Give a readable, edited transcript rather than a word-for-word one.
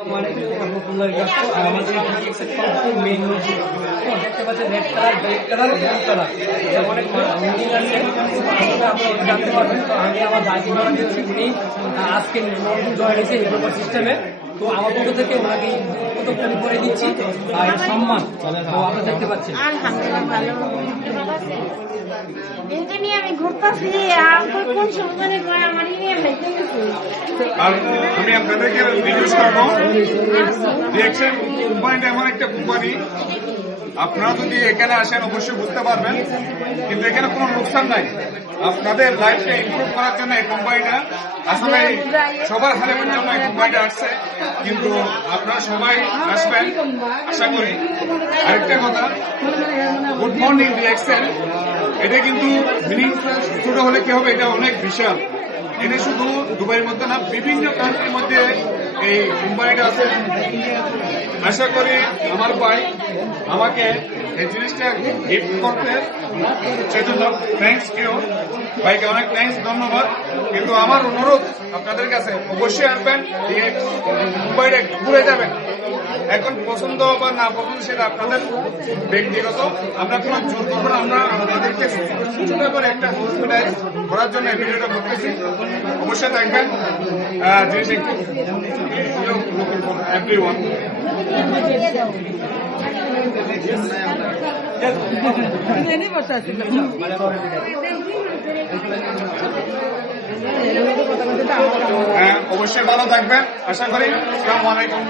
আমাদের মেইন দেখতে পাচ্ছেন red colour, black colour, blue colour, অনেক আপনারা জানতে পারবেন। তো আমি আমার দায়িত্ব উনি আজকে নতুন জয়েন হয়েছে এই সিস্টেমে। তো আমার পক্ষ থেকে ওনাকে প্রথম করে দিচ্ছি আর সম্মান আপনারা দেখতে পাচ্ছেন। আলহামদুলিল্লাহ ভালো। এটা নিয়ে আমি ঘুরতেছি কোন সময় করে আমার আমি আপনাদেরকে রিকোয়েস্ট করবো, রিয়েকশন কোম্পানিটা এমন একটা কোম্পানি, আপনারা যদি এখানে আসেন অবশ্যই বুঝতে পারবেন, কিন্তু এখানে কোনো লোকসান নাই। আপনাদের লাইফকে ইমপ্রুভ করার জন্য এই কোম্পানিটা আসলে সবার হেল্পের জন্য এই কোম্পানিটা আসছে, কিন্তু আপনারা সবাই আসবেন আশা করি। আরেকটা কথা, গুড মর্নিং রিয়েকশন, এটা কিন্তু মিনিং ছোট হলে কি হবে, এটা অনেক বিশাল। এটা শুধু দুবাইয়ের মধ্যে না, বিভিন্ন কান্ট্রির মধ্যে এই কোম্পানিটা আছে। আশা করি আমার ভাই আমাকে এই জিনিসটা গিফট করতে, সেজন্য থ্যাংকস ইউ ভাইকে, অনেক থ্যাংকস, ধন্যবাদ। কিন্তু আমার অনুরোধ আপনাদের কাছে, অবশ্যই আসবেন, কোম্পানিটা ঘুরে যাবেন। এখন পছন্দ বা না পছন্দ সেটা আপনাদের ব্যক্তিগত, আমরা কোনো জোর করবো না। আমরা আপনাদেরকে ছোট করে একটা হসপিটালাইজ করার জন্য এই ভিডিওটা করতেছি। অবশ্যই থাকবেন, জিনিস একটু এভরিওয়ান। হ্যাঁ, অবশ্যই ভালো থাকবেন আশা করি। আসসালামু আলাইকুম।